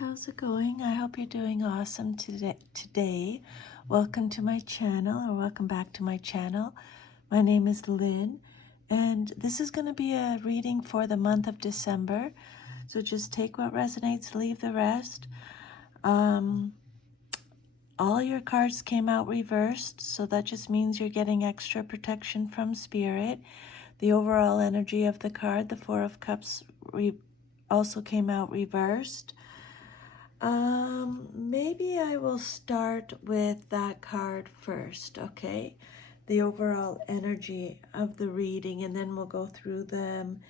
how's it going? I hope you're doing awesome today. Welcome to my channel, or welcome back to my channel. My name is Lynn, and this is going to be a reading for the month of December. So just take what resonates, leave the rest. All your cards came out reversed, so that just means you're getting extra protection from Spirit. The overall energy of the card, the Four of Cups, also came out reversed. Maybe I will start with that card first, okay? The overall energy of the reading, and then we'll go through them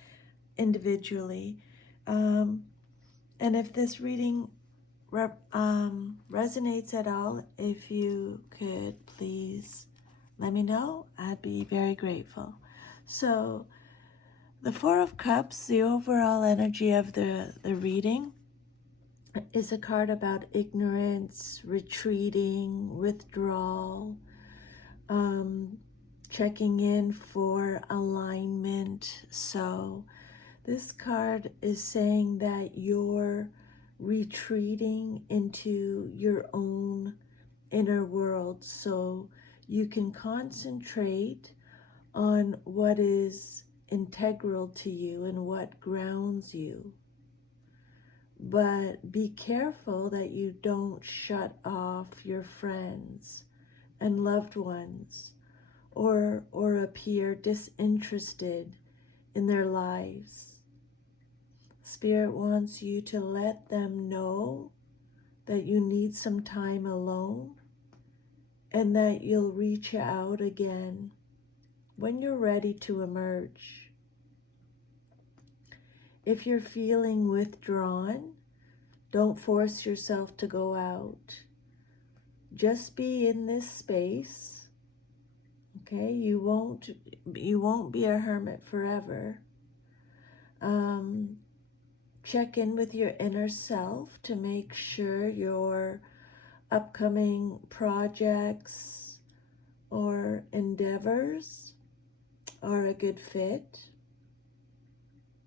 individually. And if this reading resonates at all, if you could please let me know, I'd be very grateful. So, the Four of Cups, the overall energy of the reading, is a card about ignorance, retreating, withdrawal, checking in for alignment. So this card is saying that you're retreating into your own inner world so you can concentrate on what is integral to you and what grounds you. But be careful that you don't shut off your friends and loved ones or appear disinterested in their lives. Spirit wants you to let them know that you need some time alone and that you'll reach out again when you're ready to emerge. If you're feeling withdrawn, don't force yourself to go out. Just be in this space. Okay, you won't be a hermit forever. Check in with your inner self to make sure your upcoming projects or endeavors are a good fit.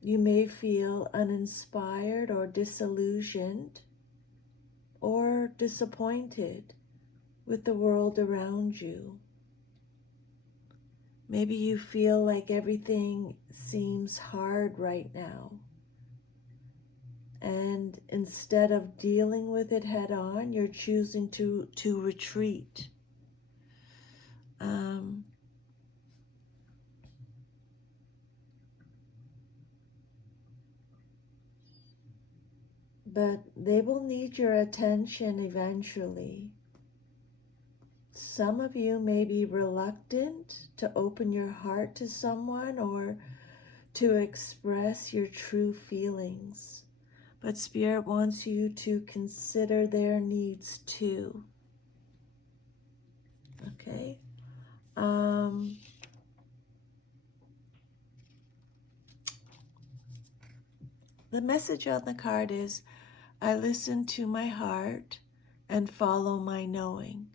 You may feel uninspired or disillusioned or disappointed with the world around you. Maybe you feel like everything seems hard right now. And instead of dealing with it head on, you're choosing to retreat. But they will need your attention eventually. Some of you may be reluctant to open your heart to someone or to express your true feelings. But Spirit wants you to consider their needs too. Okay? The message on the card is, I listen to my heart and follow my knowing.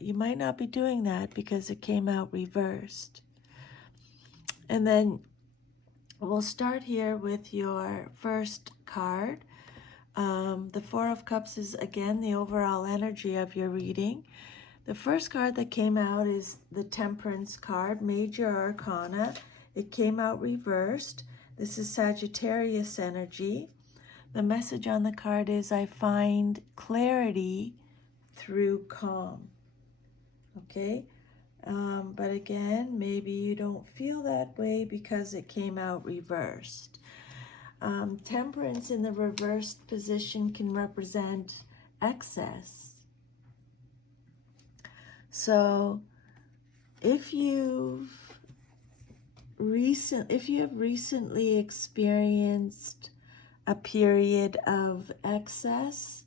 You might not be doing that because it came out reversed. And then we'll start here with your first card. The Four of Cups is, again, the overall energy of your reading. The first card that came out is the Temperance card, Major Arcana. It came out reversed. This is Sagittarius energy. The message on the card is, I find clarity through calm. Okay? But again, maybe you don't feel that way because it came out reversed. Temperance in the reversed position can represent excess. So if you have recently experienced a period of excess,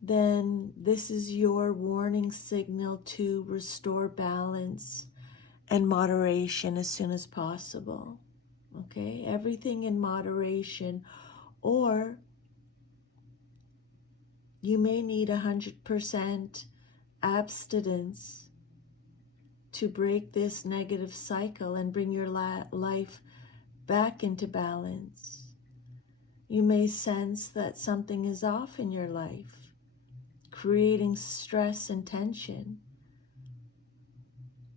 then this is your warning signal to restore balance and moderation as soon as possible. Okay, everything in moderation, or you may need 100% abstinence to break this negative cycle and bring your life back into balance. You may sense that something is off in your life, creating stress and tension.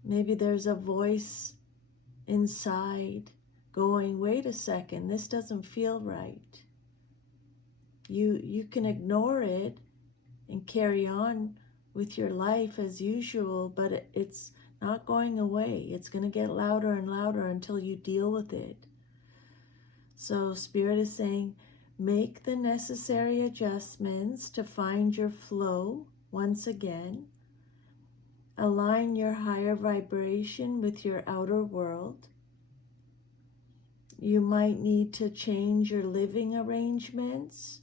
Maybe there's a voice inside going, wait a second, this doesn't feel right. You can ignore it and carry on with your life as usual, but it's not going away. It's going to get louder and louder until you deal with it. So Spirit is saying, make the necessary adjustments to find your flow once again. Align your higher vibration with your outer world. You might need to change your living arrangements,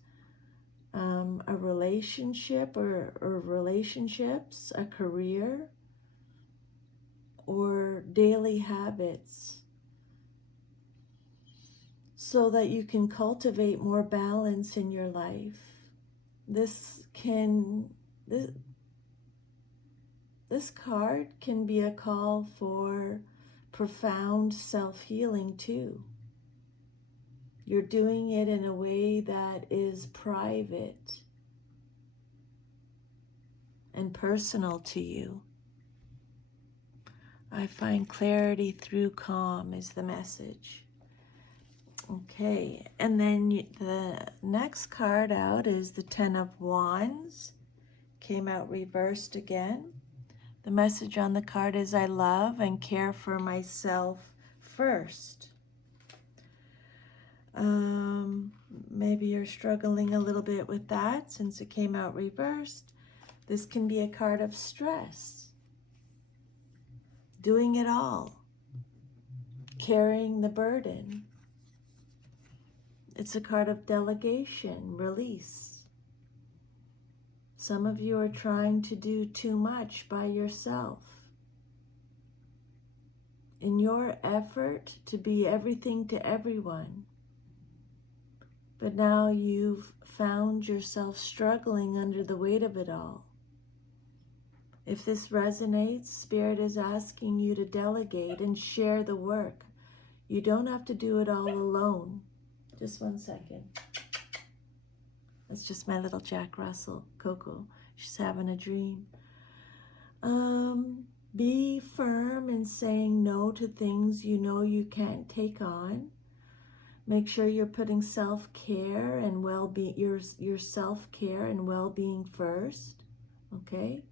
a relationship or relationships, a career, or daily habits, so that you can cultivate more balance in your life. This card can be a call for profound self-healing too. You're doing it in a way that is private and personal to you. I find clarity through calm is the message. Okay, and then the next card out is the Ten of Wands. Came out reversed again. The message on the card is, I love and care for myself first. Maybe you're struggling a little bit with that since it came out reversed. This can be a card of stress. Doing it all. Carrying the burden. It's a card of delegation, release. Some of you are trying to do too much by yourself. In your effort to be everything to everyone. But now you've found yourself struggling under the weight of it all. If this resonates, Spirit is asking you to delegate and share the work. You don't have to do it all alone. Just one second. That's just my little Jack Russell, Coco. She's having a dream. Be firm in saying no to things you know you can't take on. Make sure you're putting self-care and well-being, your self-care and well-being first, okay?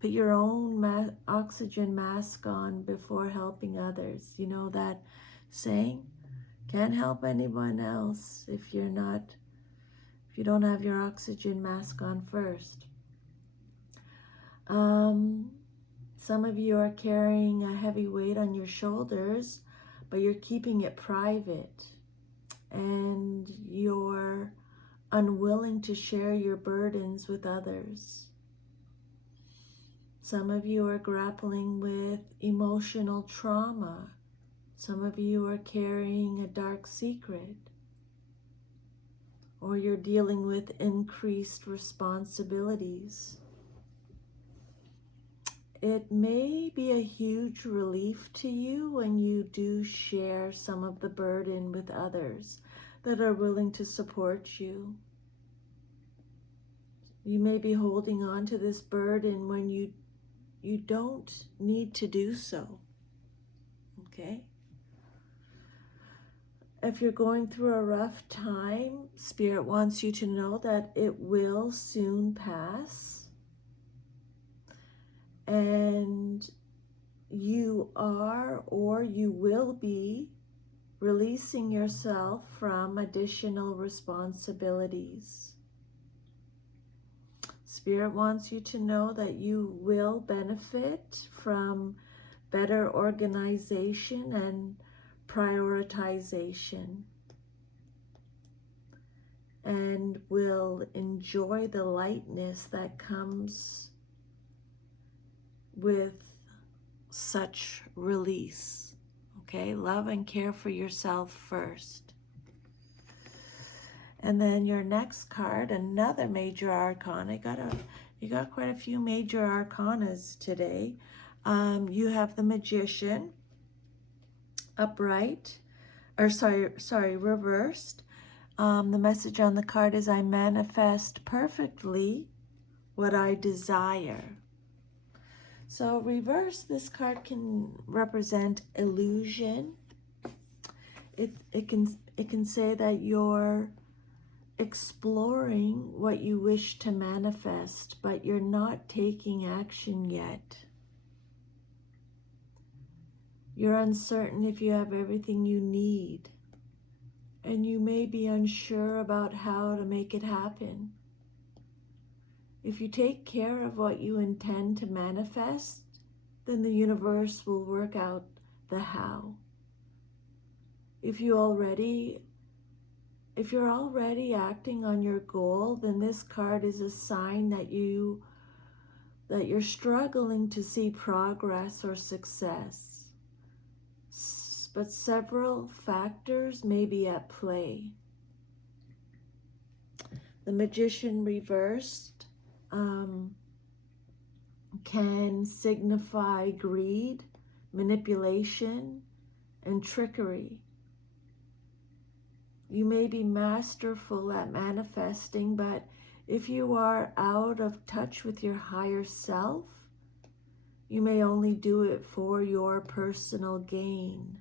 Put your own oxygen mask on before helping others. You know that saying? Can't help anyone else if you don't have your oxygen mask on first. Some of you are carrying a heavy weight on your shoulders, but you're keeping it private. And you're unwilling to share your burdens with others. Some of you are grappling with emotional trauma. Some of you are carrying a dark secret. Or you're dealing with increased responsibilities. It may be a huge relief to you when you do share some of the burden with others that are willing to support you. You may be holding on to this burden when you don't need to do so. Okay? If you're going through a rough time, Spirit wants you to know that it will soon pass. And you are, or you will be, releasing yourself from additional responsibilities. Spirit wants you to know that you will benefit from better organization and prioritization, and will enjoy the lightness that comes with such release. Okay, love and care for yourself first. And then your next card, another major arcana. You got quite a few major arcanas today. You have the Magician upright, or sorry, reversed. The message on the card is, I manifest perfectly what I desire. So reverse, this card can represent illusion. It can say that you're exploring what you wish to manifest, but you're not taking action yet. You're uncertain if you have everything you need, and you may be unsure about how to make it happen. If you take care of what you intend to manifest, then the universe will work out the how. If you're already acting on your goal, then this card is a sign that you're struggling to see progress or success. But several factors may be at play. The Magician reversed can signify greed, manipulation, and trickery. You may be masterful at manifesting, but if you are out of touch with your higher self, you may only do it for your personal gain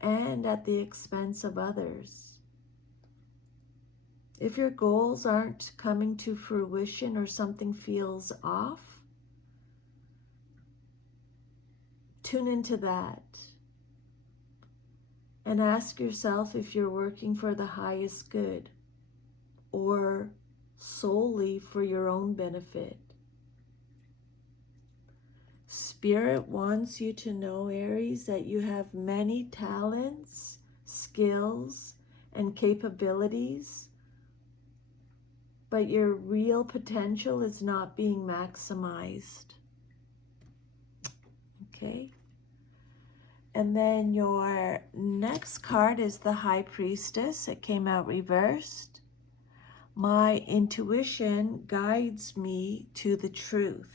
and at the expense of others. If your goals aren't coming to fruition or something feels off, tune into that and ask yourself if you're working for the highest good or solely for your own benefit. Spirit wants you to know, Aries, that you have many talents, skills, and capabilities, but your real potential is not being maximized. Okay? And then your next card is the High Priestess. It came out reversed. My intuition guides me to the truth.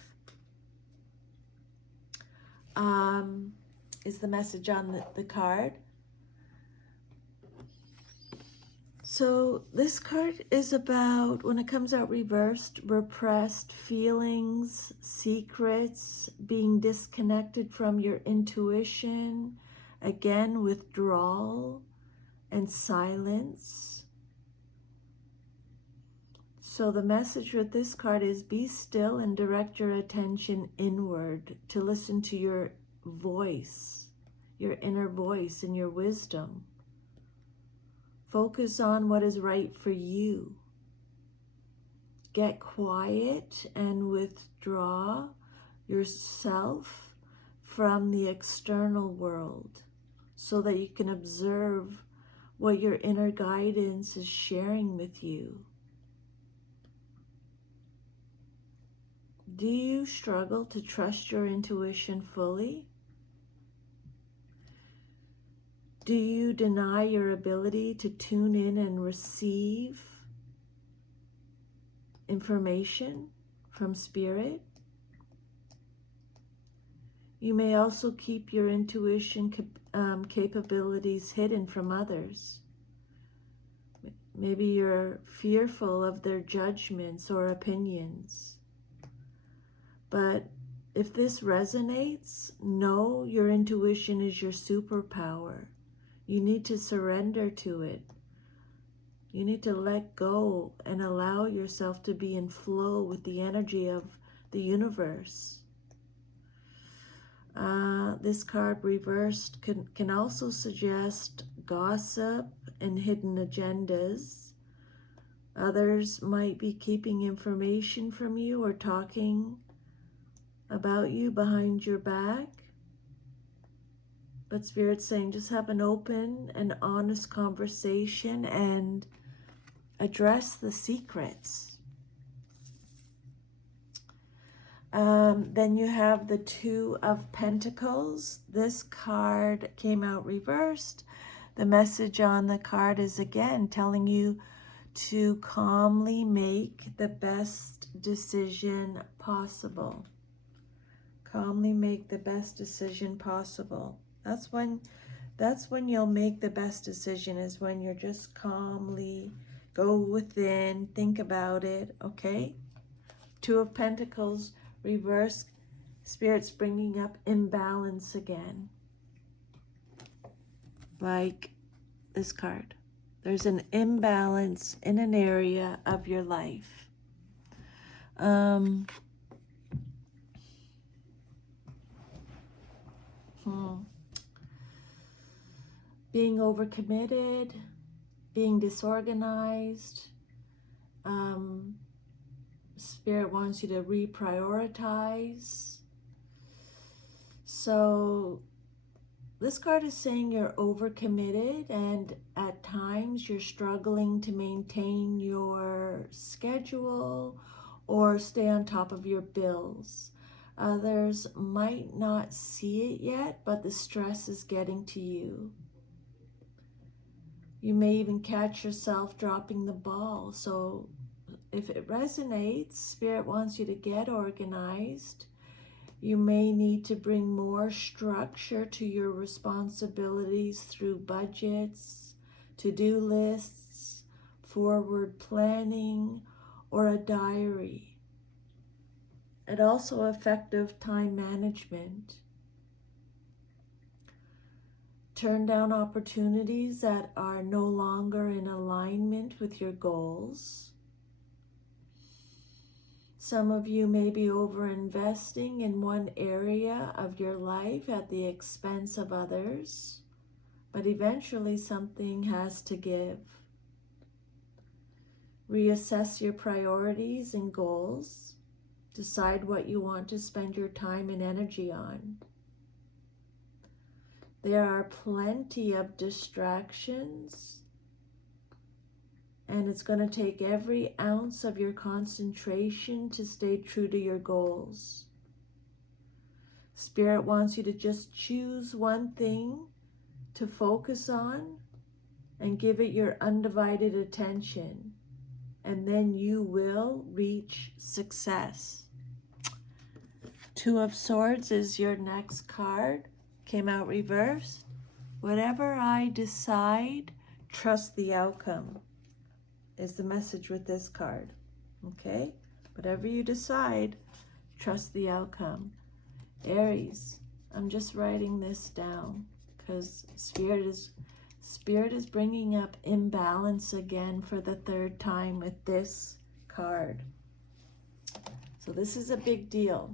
Is the message on the card. So this card is about, when it comes out reversed, repressed feelings, secrets, being disconnected from your intuition, again, withdrawal and silence. So the message with this card is, be still and direct your attention inward to listen to your voice, your inner voice and your wisdom. Focus on what is right for you. Get quiet and withdraw yourself from the external world so that you can observe what your inner guidance is sharing with you. Do you struggle to trust your intuition fully? Do you deny your ability to tune in and receive information from Spirit? You may also keep your intuition capabilities hidden from others. Maybe you're fearful of their judgments or opinions. But if this resonates, know your intuition is your superpower. You need to surrender to it. You need to let go and allow yourself to be in flow with the energy of the universe. This card reversed can also suggest gossip and hidden agendas. Others might be keeping information from you or talking about you behind your back. But Spirit's saying, just have an open and honest conversation and address the secrets. Then you have the Two of Pentacles. This card came out reversed. The message on the card is again telling you to calmly make the best decision possible. Calmly make the best decision possible. That's when you'll make the best decision, is when you're just calmly Go within, think about it, okay? Two of Pentacles, reverse. Spirit's bringing up imbalance again. Like this card. There's an imbalance in an area of your life. Being overcommitted, being disorganized. Spirit wants you to reprioritize. So this card is saying you're overcommitted, and at times you're struggling to maintain your schedule or stay on top of your bills. Others might not see it yet, but the stress is getting to you. You may even catch yourself dropping the ball. So if it resonates, Spirit wants you to get organized. You may need to bring more structure to your responsibilities through budgets, to-do lists, forward planning, or a diary. And also effective time management. Turn down opportunities that are no longer in alignment with your goals. Some of you may be over-investing in one area of your life at the expense of others, but eventually something has to give. Reassess your priorities and goals. Decide what you want to spend your time and energy on. There are plenty of distractions, and it's going to take every ounce of your concentration to stay true to your goals. Spirit wants you to just choose one thing to focus on and give it your undivided attention, and then you will reach success. Two of Swords is your next card. Came out reversed. Whatever I decide, trust the outcome, is the message with this card. Okay? Whatever you decide, trust the outcome. Aries, I'm just writing this down because Spirit is bringing up imbalance again for the third time with this card. So this is a big deal.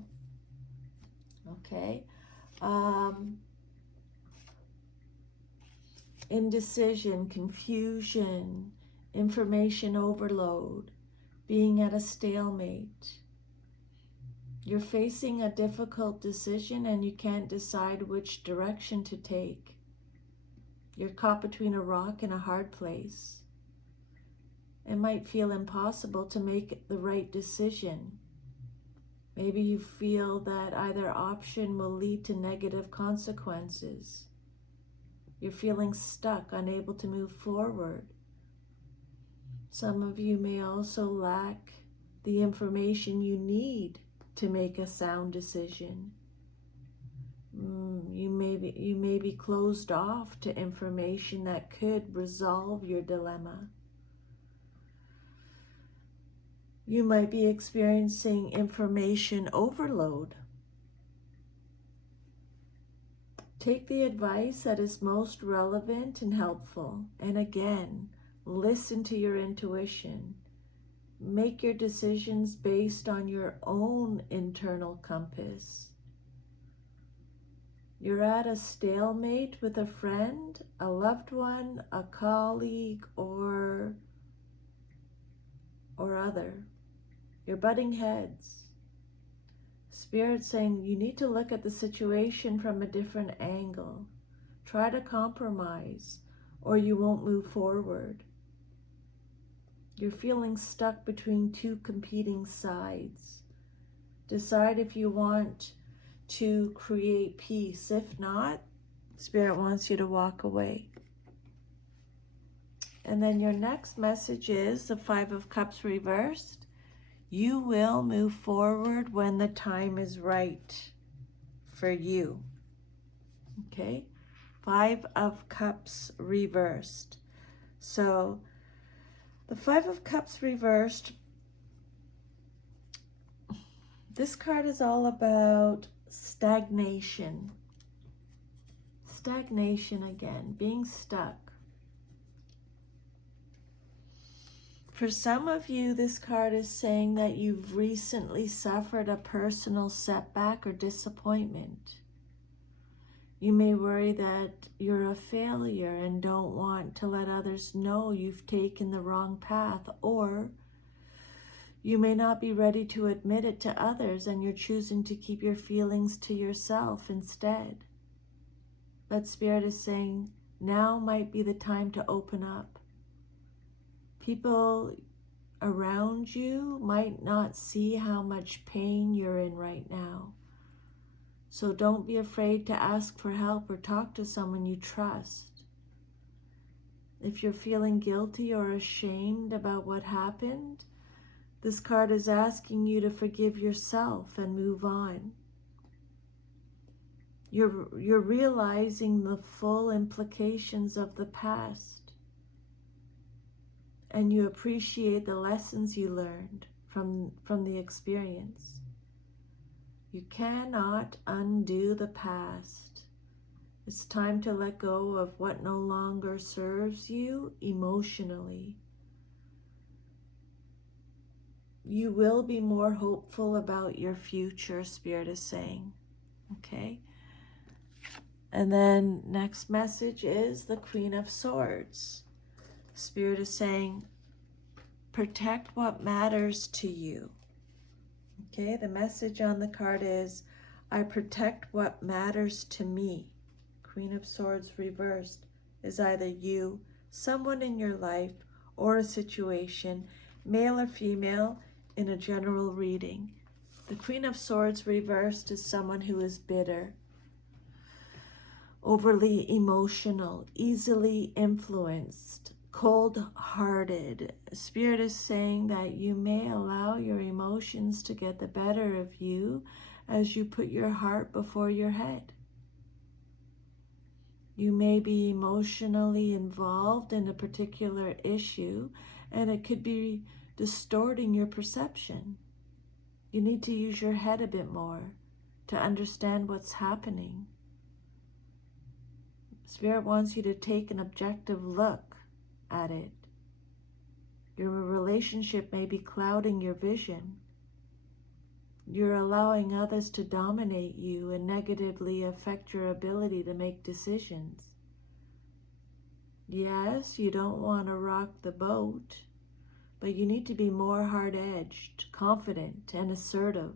Okay? Indecision, confusion, information overload, being at a stalemate. You're facing a difficult decision and you can't decide which direction to take. You're caught between a rock and a hard place. It might feel impossible to make the right decision. Maybe you feel that either option will lead to negative consequences. You're feeling stuck, unable to move forward. Some of you may also lack the information you need to make a sound decision. You may be closed off to information that could resolve your dilemma. You might be experiencing information overload. Take the advice that is most relevant and helpful. And again, listen to your intuition. Make your decisions based on your own internal compass. You're at a stalemate with a friend, a loved one, a colleague, or other. You're butting heads. Spirit's saying you need to look at the situation from a different angle. Try to compromise, or you won't move forward. You're feeling stuck between two competing sides. Decide if you want to create peace. If not, Spirit wants you to walk away. And then your next message is the Five of Cups reversed. You will move forward when the time is right for you. Okay? Five of Cups reversed. So The Five of Cups reversed. This card is all about stagnation. Stagnation again, being stuck. For some of you, this card is saying that you've recently suffered a personal setback or disappointment. You may worry that you're a failure and don't want to let others know you've taken the wrong path, or you may not be ready to admit it to others and you're choosing to keep your feelings to yourself instead. But Spirit is saying now might be the time to open up. People around you might not see how much pain you're in right now. So don't be afraid to ask for help or talk to someone you trust. If you're feeling guilty or ashamed about what happened, this card is asking you to forgive yourself and move on. You're realizing the full implications of the past, and you appreciate the lessons you learned from the experience. You cannot undo the past. It's time to let go of what no longer serves you emotionally. You will be more hopeful about your future, Spirit is saying. Okay? And then next message is the Queen of Swords. Spirit is saying, protect what matters to you. Okay, the message on the card is, I protect what matters to me. Queen of Swords reversed is either you, someone in your life, or a situation, male or female, in a general reading. The Queen of Swords reversed is someone who is bitter, overly emotional, easily influenced, cold-hearted. Spirit is saying that you may allow your emotions to get the better of you as you put your heart before your head. You may be emotionally involved in a particular issue, and it could be distorting your perception. You need to use your head a bit more to understand what's happening. Spirit wants you to take an objective look at it. Your relationship may be clouding your vision. You're allowing others to dominate you and negatively affect your ability to make decisions. Yes, you don't want to rock the boat, but you need to be more hard-edged, confident, and assertive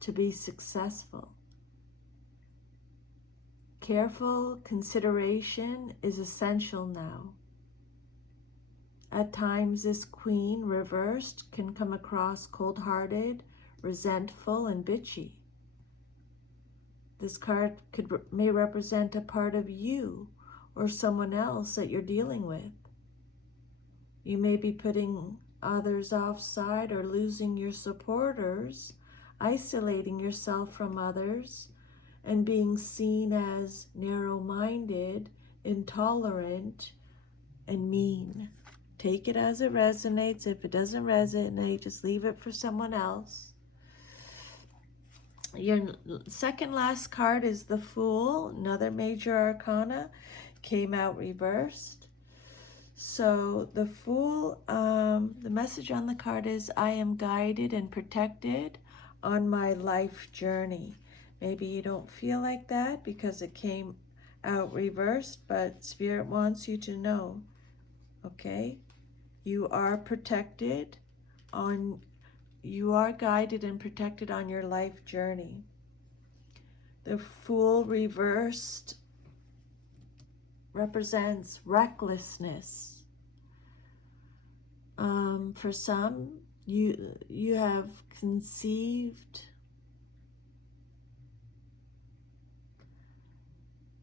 to be successful. Careful consideration is essential now. At times, this Queen reversed can come across cold-hearted, resentful, and bitchy. This card may represent a part of you or someone else that you're dealing with. You may be putting others offside or losing your supporters, isolating yourself from others, and being seen as narrow-minded, intolerant, and mean. Take it as it resonates. If it doesn't resonate, just leave it for someone else. Your second last card is the Fool, another major arcana, came out reversed. So the Fool, the message on the card is, I am guided and protected on my life journey. Maybe you don't feel like that because it came out reversed, but Spirit wants you to know, okay? You are protected you are guided and protected on your life journey. The Fool reversed represents recklessness. For some, you have conceived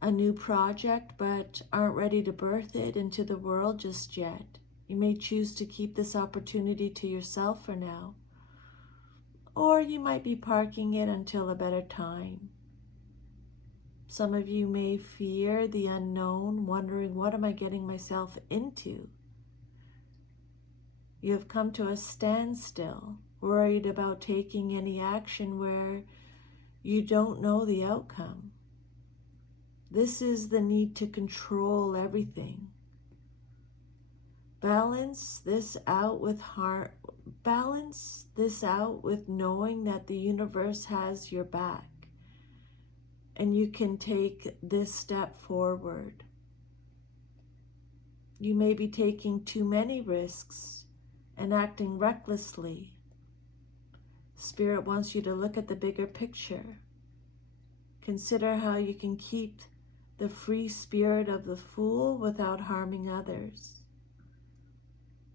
a new project but aren't ready to birth it into the world just yet. You may choose to keep this opportunity to yourself for now, or you might be parking it until a better time. Some of you may fear the unknown, wondering, what am I getting myself into? You have come to a standstill, worried about taking any action where you don't know the outcome. This is the need to control everything. Balance this out with knowing that the universe has your back and you can take this step forward. You may be taking too many risks and acting recklessly. Spirit wants you to look at the bigger picture. Consider how you can keep the free spirit of the fool without harming others.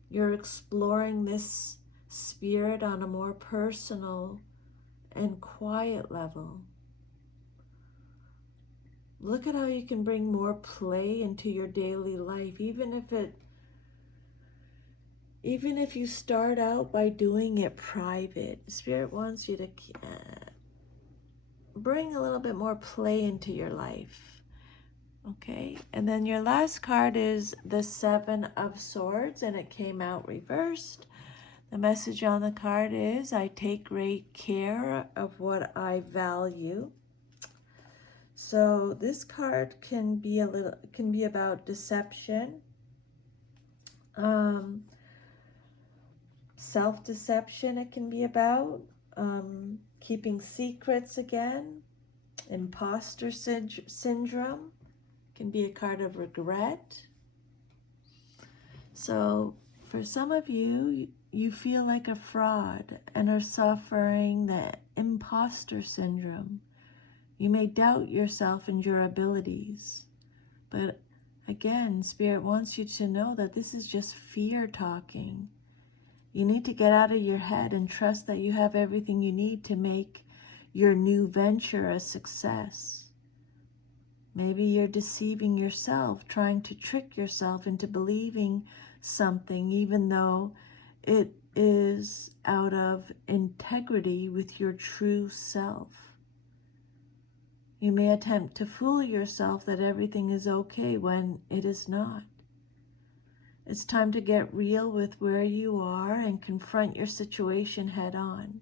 You're exploring this spirit on a more personal and quiet level. Look at how you can bring more play into your daily life, even if you start out by doing it private. Spirit wants you to bring a little bit more play into your life. Okay, and then your last card is the Seven of Swords, and it came out reversed. The message on the card is, I take great care of what I value. So this card can be about deception, self-deception. It can be about keeping secrets again, imposter syndrome. Can be a card of regret. So for some of you, you feel like a fraud and are suffering the imposter syndrome. You may doubt yourself and your abilities. But again, Spirit wants you to know that this is just fear talking. You need to get out of your head and trust that you have everything you need to make your new venture a success. Maybe you're deceiving yourself, trying to trick yourself into believing something, even though it is out of integrity with your true self. You may attempt to fool yourself that everything is okay when it is not. It's time to get real with where you are and confront your situation head on.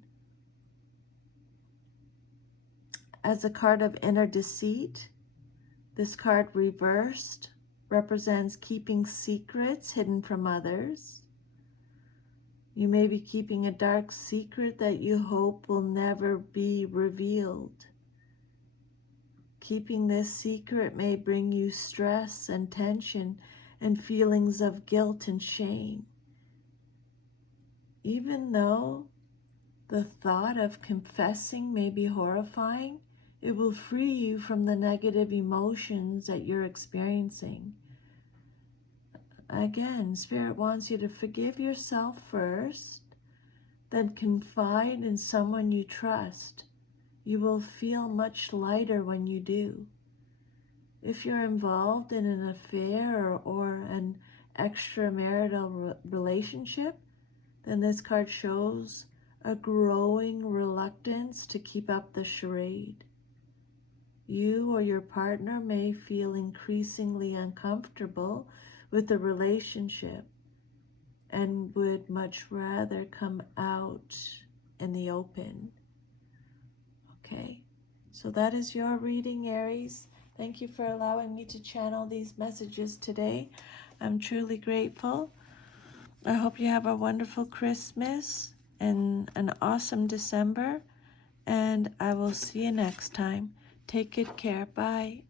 As a card of inner deceit, this card reversed represents keeping secrets hidden from others. You may be keeping a dark secret that you hope will never be revealed. Keeping this secret may bring you stress and tension and feelings of guilt and shame. Even though the thought of confessing may be horrifying, it will free you from the negative emotions that you're experiencing. Again, Spirit wants you to forgive yourself first, then confide in someone you trust. You will feel much lighter when you do. If you're involved in an affair or an extramarital relationship, then this card shows a growing reluctance to keep up the charade. You or your partner may feel increasingly uncomfortable with the relationship and would much rather come out in the open. Okay, so that is your reading, Aries. Thank you for allowing me to channel these messages today. I'm truly grateful. I hope you have a wonderful Christmas and an awesome December, and I will see you next time. Take good care. Bye.